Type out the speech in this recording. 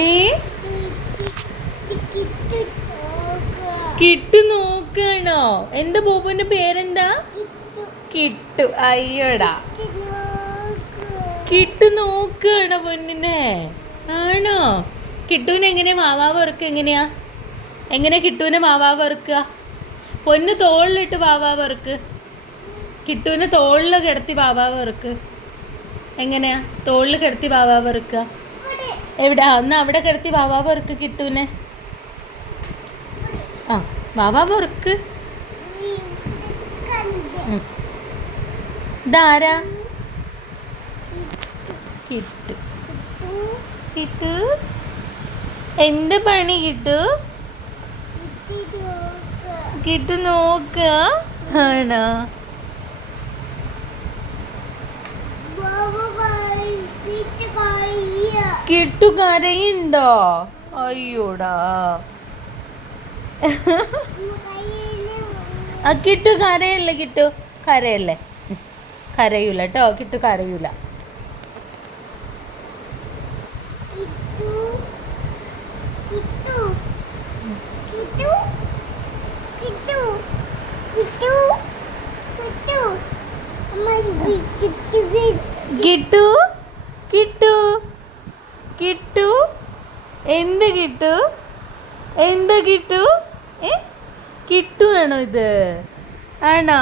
ഏ കിട്ടു നോക്കണോ? എന്താ ബോബുവിന്റെ പേരെന്താ? കിട്ടു. അയ്യോടാ, കിട്ടു നോക്കണോ പൊന്നിനെ? ആണോ? കിട്ടുവിന് എങ്ങനെയാ വാവാവ് വറുക്കുക? എങ്ങനെയാ കിട്ടുവിനെ വാവാവ് വറുക്കുക? പൊന്ന് തോളിലിട്ട് വാവാവ് വറുക്ക്. കിട്ടുവിനെ തോളിൽ കിടത്തി വാവാവ് വറുക്ക്. എങ്ങനെയാ തോളിൽ കിടത്തി വാവാവ് വറുക്കുക? എവിടെ? അന്ന് അവിടെ കിടത്തി വാവാവ് വറുക്ക് കിട്ടുവിനെ. ആ, വാവാവ് വറുക്ക്. ഇതാരാ? കിട്ടു. കിട്ടു എന്ത് പണി കിട്ടു? കിട്ടു നോക്ക. ആണോ? കിട്ടു കരയുണ്ടോ? അയ്യോടാ. ആ കിട്ടു കരയല്ലേ? കിട്ടു കരയല്ലേ? കരയൂല കേട്ടോ. കിട്ടു കരയൂല. കിട്ടു കിട്ടു കിട്ടു എന്ത് കിട്ടു? എന്ത് കിട്ടു? കിട്ടു ആണോ ഇത്? ആണോ?